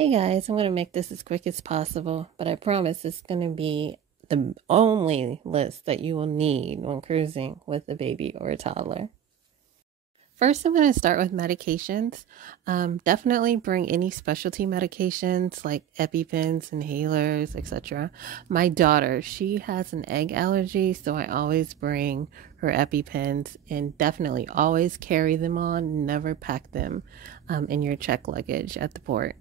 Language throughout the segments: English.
Hey guys, I'm going to make this as quick as possible, but I promise it's going to be the only list that you will need when cruising with a baby or a toddler. First, I'm going to start with medications. Definitely bring any specialty medications like EpiPens, inhalers, etc. My daughter, she has an egg allergy, so I always bring her EpiPens and definitely always carry them on, never pack them in your check luggage at the port.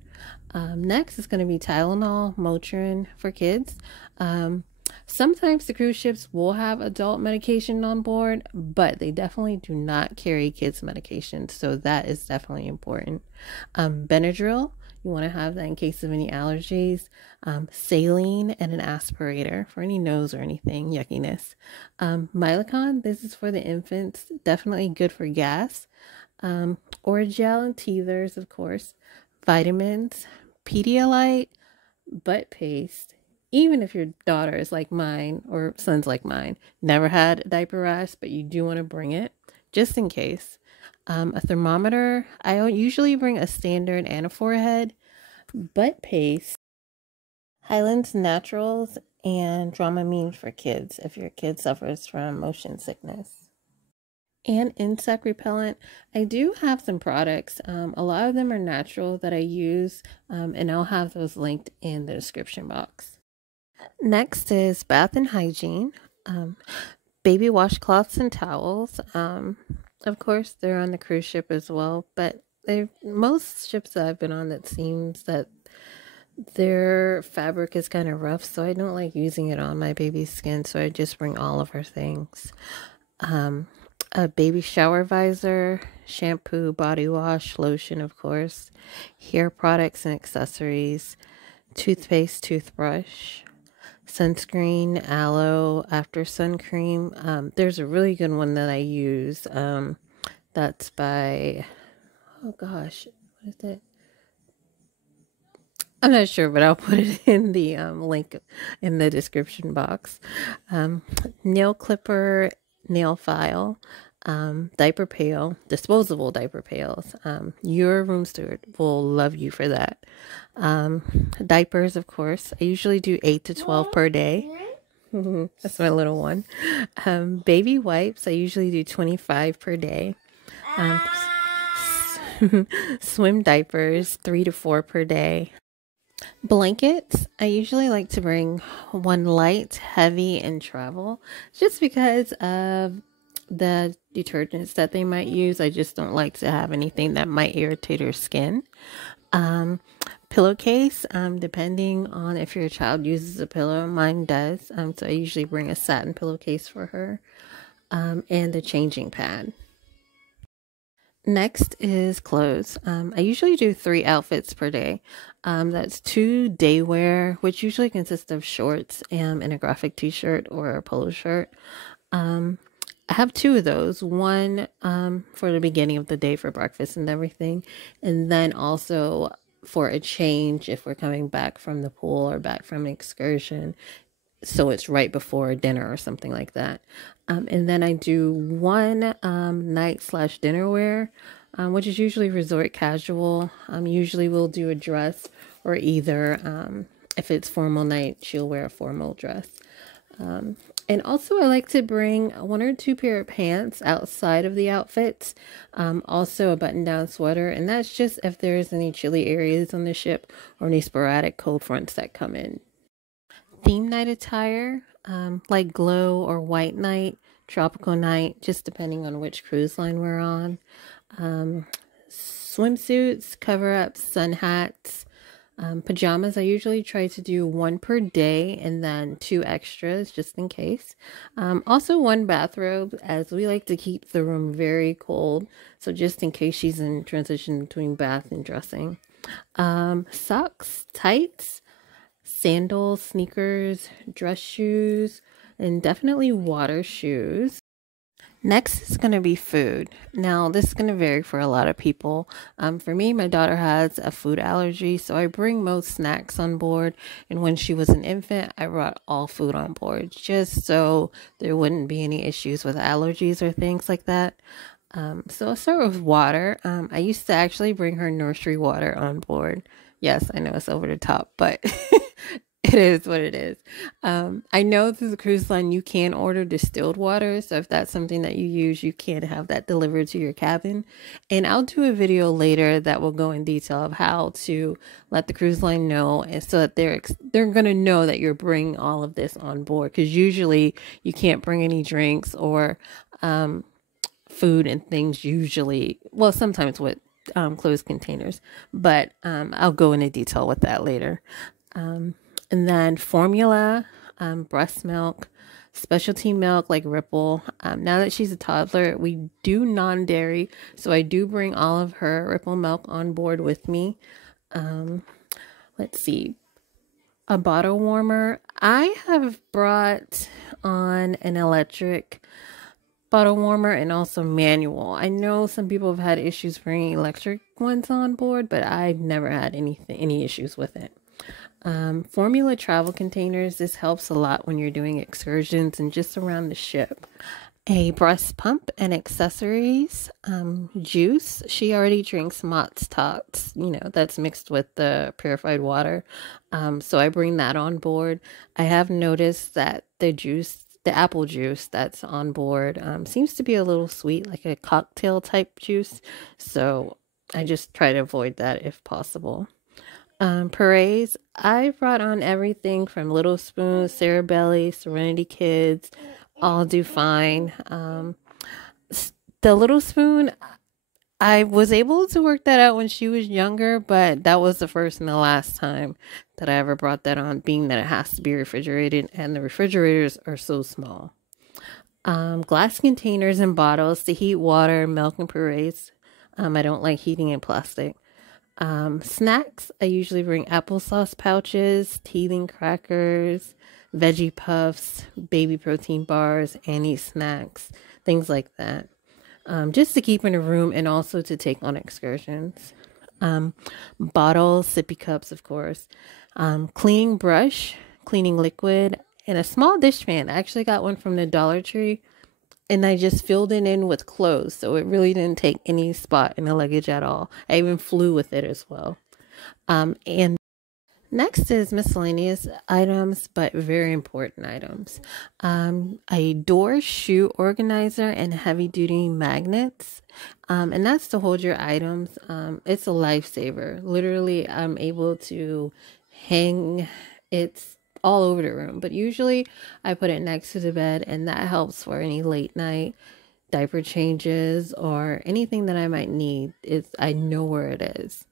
Next is going to be Tylenol, Motrin for kids. Sometimes the cruise ships will have adult medication on board, but they definitely do not carry kids medication, so that is definitely important. Benadryl, you want to have that in case of any allergies. Saline and an aspirator for any nose or anything yuckiness. Mylicon, this is for the infants, definitely good for gas. Orajel and teethers, of course. Vitamins, Pedialyte, butt paste. Even if your daughter is like mine or son's like mine, never had a diaper rash, but you do want to bring it just in case. A thermometer. I usually bring a standard and a forehead. Butt paste. Highlands Naturals and Dramamine for kids if your kid suffers from motion sickness. And insect repellent. I do have some products. A lot of them are natural that I use, and I'll have those linked in the description box. Next is bath and hygiene, baby washcloths and towels. Of course, they're on the cruise ship as well, but most ships that I've been on, that seems that their fabric is kind of rough, so I don't like using it on my baby's skin, so I just bring all of her things. A baby shower visor, shampoo, body wash, lotion, of course, hair products and accessories, toothpaste, toothbrush, sunscreen, aloe, after sun cream. There's a really good one that I use. That's by, oh gosh, what is it? I'm not sure, but I'll put it in the link in the description box. Nail clipper, nail file, diaper pail, disposable diaper pails. Your room steward will love you for that. Diapers, of course. I usually do 8 to 12 per day. That's my little one. Baby wipes. I usually do 25 per day. Swim diapers, 3 to 4 per day. Blankets, I usually like to bring one light, heavy, and travel, just because of the detergents that they might use. I just don't like to have anything that might irritate her skin. Pillowcase, depending on if your child uses a pillow, mine does. So I usually bring a satin pillowcase for her, and a changing pad. Next is clothes. I usually do 3 outfits per day. That's 2 day wear, which usually consists of shorts and a graphic t-shirt or a polo shirt. I have 2 of those. One for the beginning of the day for breakfast and everything, and then also for a change if we're coming back from the pool or back from an excursion. So it's right before dinner or something like that. And then I do one night/dinner wear, which is usually resort casual. Usually we'll do a dress, or either if it's formal night, she'll wear a formal dress. And also I like to bring 1 or 2 pair of pants outside of the outfits. Also a button-down sweater, and that's just if there's any chilly areas on the ship or any sporadic cold fronts that come in. Theme night attire, like glow or white night, tropical night, just depending on which cruise line we're on. Swimsuits, cover-ups, sun hats, pajamas. I usually try to do 1 per day and then 2 extras just in case. Also 1 bathrobe, as we like to keep the room very cold, so just in case she's in transition between bath and dressing. Socks, tights, sandals, sneakers, dress shoes, and definitely water shoes. Next is going to be food. Now, this is going to vary for a lot of people. For me, my daughter has a food allergy, so I bring most snacks on board. And when she was an infant, I brought all food on board, just so there wouldn't be any issues with allergies or things like that. So I'll start with water. I used to actually bring her nursery water on board Yes, I know it's over the top, but it is what it is. I know through the cruise line you can order distilled water. So if that's something that you use, you can have that delivered to your cabin. And I'll do a video later that will go in detail of how to let the cruise line know, and so that they're going to know that you're bringing all of this on board. Because usually you can't bring any drinks or food and things usually, well, sometimes with closed containers, but I'll go into detail with that later. And then formula, breast milk, specialty milk like Ripple. Now that she's a toddler, we do non-dairy, so I do bring all of her Ripple milk on board with me. Let's see, a bottle warmer. I have brought on an electric bottle warmer and also manual. I know some people have had issues bringing electric ones on board, but I've never had any issues with it. Formula travel containers. This helps a lot when you're doing excursions and just around the ship. A breast pump and accessories. Juice. She already drinks Mott's Tots, that's mixed with the purified water. So I bring that on board. I have noticed that the apple juice that's on board seems to be a little sweet, like a cocktail type juice. So I just try to avoid that if possible. Purees. I brought on everything from Little Spoon, Cerebelly, Serenity Kids, all do fine. The Little Spoon, I was able to work that out when she was younger, but that was the first and the last time that I ever brought that on, being that it has to be refrigerated and the refrigerators are so small. Glass containers and bottles to heat water, milk, and purees. I don't like heating in plastic. Snacks, I usually bring applesauce pouches, teething crackers, veggie puffs, baby protein bars, any snacks, things like that. Just to keep in a room and also to take on excursions. Bottles, sippy cups, of course. Cleaning brush, cleaning liquid, and a small dish pan. I actually got one from the Dollar Tree, and I just filled it in with clothes, so it really didn't take any spot in the luggage at all. I even flew with it as well. And next is miscellaneous items, but very important items. A door shoe organizer and heavy duty magnets. And that's to hold your items. It's a lifesaver. Literally, I'm able to hang it all over the room, but usually I put it next to the bed, and that helps for any late night diaper changes or anything that I might need. I know where it is.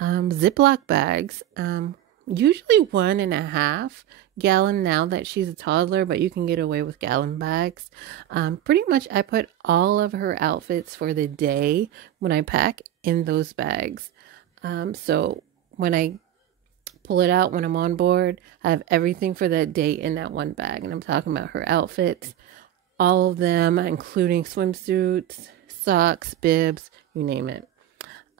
Ziploc bags. Usually 1.5 gallon now that she's a toddler, but you can get away with gallon bags. Pretty much I put all of her outfits for the day when I pack in those bags. So when I pull it out when I'm on board, I have everything for that day in that one bag. And I'm talking about her outfits, all of them, including swimsuits, socks, bibs, you name it.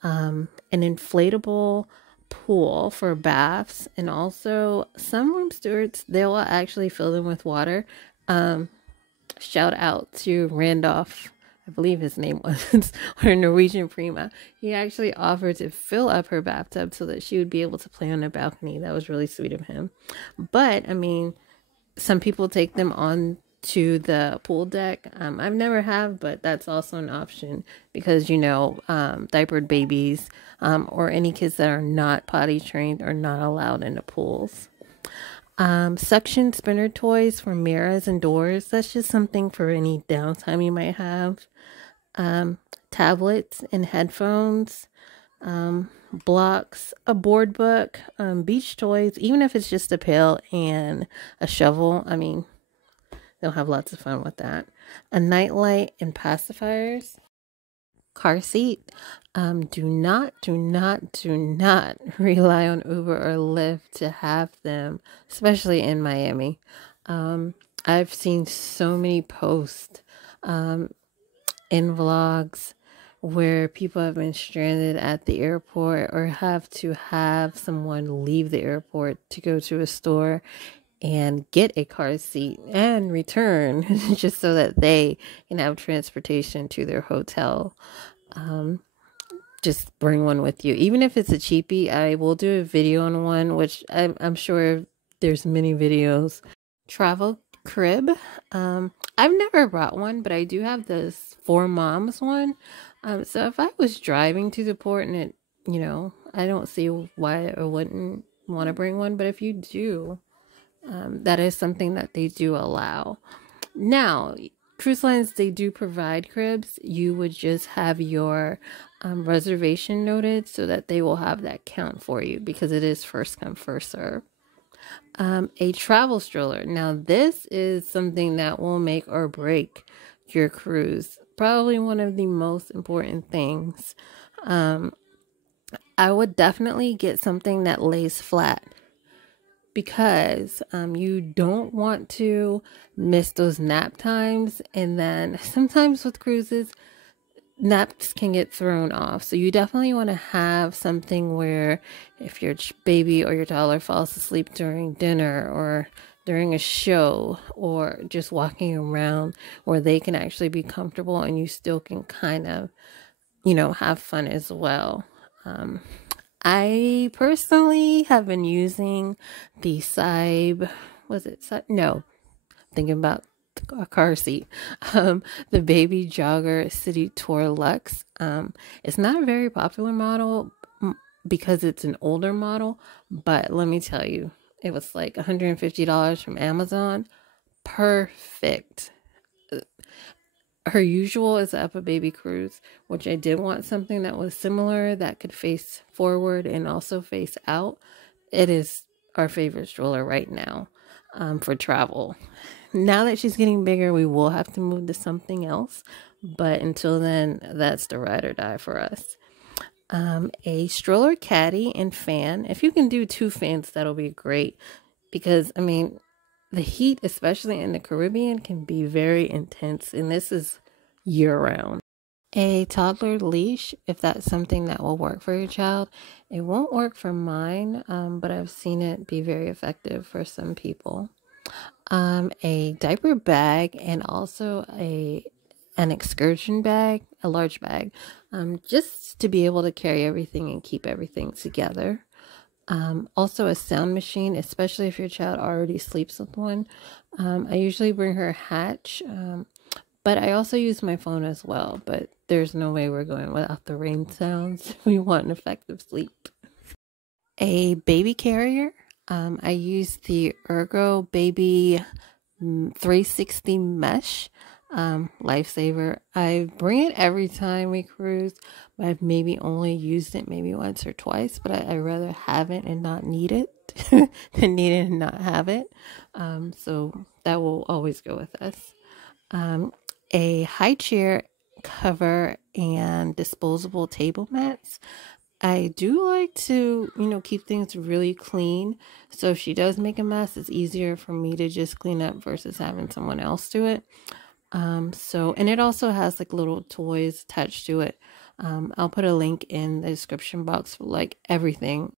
An inflatable pool for baths, and also some room stewards, they will actually fill them with water. Shout out to Randolph, I believe his name was, or Norwegian Prima. He actually offered to fill up her bathtub so that she would be able to play on the balcony. That was really sweet of him. But I mean, some people take them on to the pool deck. I've never have, but that's also an option because, diapered babies or any kids that are not potty trained are not allowed in the pools. Suction spinner toys for mirrors and doors. That's just something for any downtime you might have. Tablets and headphones. Blocks, a board book, beach toys, even if it's just a pail and a shovel. I mean, they'll have lots of fun with that. A nightlight and pacifiers. Car seat. Do not rely on Uber or Lyft to have them, especially in Miami. I've seen so many posts in vlogs where people have been stranded at the airport or have to have someone leave the airport to go to a store and get a car seat and return just so that they can have transportation to their hotel. just bring one with you. Even if it's a cheapie, I will do a video on one, which I'm sure there's many videos. Travel crib. I've never brought one, but I do have this For Moms one. So if I was driving to the port and it, I don't see why I wouldn't want to bring one. But if you do, that is something that they do allow. Now, cruise lines, they do provide cribs. You would just have your reservation noted so that they will have that count for you, because it is first come, first serve. A travel stroller. Now, this is something that will make or break your cruise. Probably one of the most important things. I would definitely get something that lays flat, because you don't want to miss those nap times. And then sometimes with cruises, naps can get thrown off. So you definitely want to have something where if your baby or your toddler falls asleep during dinner or during a show or just walking around, where they can actually be comfortable and you still can kind of, have fun as well. I personally have been using the Sybe, no, thinking about a car seat, the Baby Jogger City Tour Luxe. It's not a very popular model because it's an older model, but let me tell you, it was like $150 from Amazon. Perfect. Her usual is the Upper Baby Cruise, which I did want something that was similar, that could face forward and also face out. It is our favorite stroller right now for travel. Now that she's getting bigger, we will have to move to something else. But until then, that's the ride or die for us. A stroller caddy and fan. If you can do 2 fans, that'll be great. Because, the heat, especially in the Caribbean, can be very intense, and this is year-round. A toddler leash, if that's something that will work for your child. It won't work for mine, but I've seen it be very effective for some people. A diaper bag, and also an excursion bag, a large bag, just to be able to carry everything and keep everything together. Also a sound machine, especially if your child already sleeps with one. I usually bring her a Hatch, but I also use my phone as well. But there's no way we're going without the rain sounds. We want an effective sleep. A baby carrier. I use the Ergo Baby 360 mesh. Lifesaver. I bring it every time we cruise, but I've maybe only used it maybe once or twice, but I rather have it and not need it than need it and not have it. So that will always go with us. A high chair cover and disposable table mats. I do like to, keep things really clean. So if she does make a mess, it's easier for me to just clean up versus having someone else do it. And it also has like little toys attached to it. I'll put a link in the description box for like everything.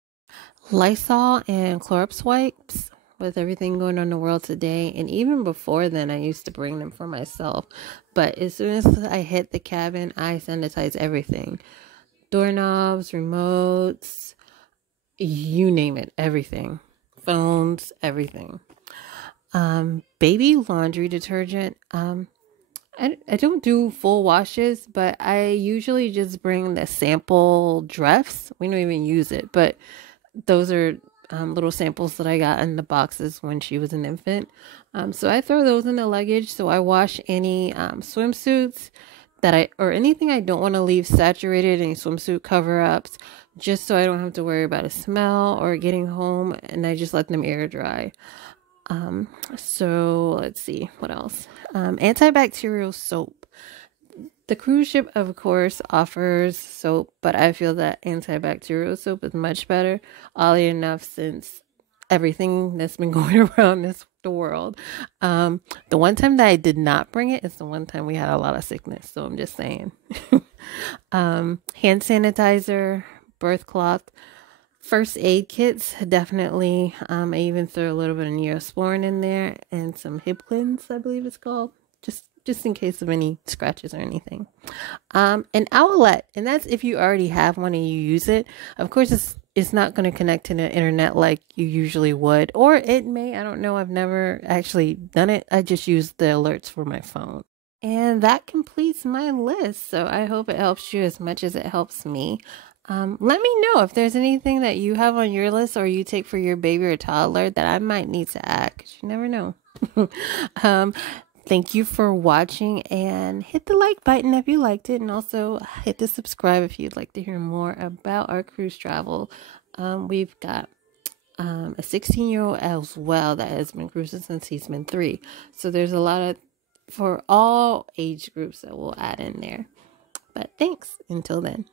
Lysol and Clorox wipes. With everything going on in the world today, and even before then, I used to bring them for myself. But as soon as I hit the cabin, I sanitize everything. Doorknobs, remotes, you name it, everything. Phones, everything. Baby laundry detergent. I don't do full washes, but I usually just bring the sample drefts. We don't even use it, but those are little samples that I got in the boxes when she was an infant. So I throw those in the luggage. So I wash any swimsuits or anything I don't want to leave saturated, any swimsuit cover-ups, just so I don't have to worry about a smell or getting home, and I just let them air dry. So let's see what else. Antibacterial soap. The cruise ship, of course, offers soap, but I feel that antibacterial soap is much better, oddly enough, since everything that's been going around the world. The one time that I did not bring it is the one time we had a lot of sickness, so I'm just saying. Hand sanitizer, birth cloth, first aid kits, definitely. I even threw a little bit of Neosporin in there and some hip cleanse, I believe it's called. Just just in case of any scratches or anything. An outlet, and that's if you already have one and you use it. Of course, it's not going to connect to the internet like you usually would, or it may. I don't know. I've never actually done it. I just use the alerts for my phone. And that completes my list. So I hope it helps you as much as it helps me. Let me know if there's anything that you have on your list or you take for your baby or toddler that I might need to add, 'cause you never know. Thank you for watching, and hit the like button if you liked it, and also hit the subscribe if you'd like to hear more about our cruise travel. We've got a 16-year-old as well that has been cruising since he's been 3. So there's a lot of, for all age groups, that we'll add in there. But thanks. Until then.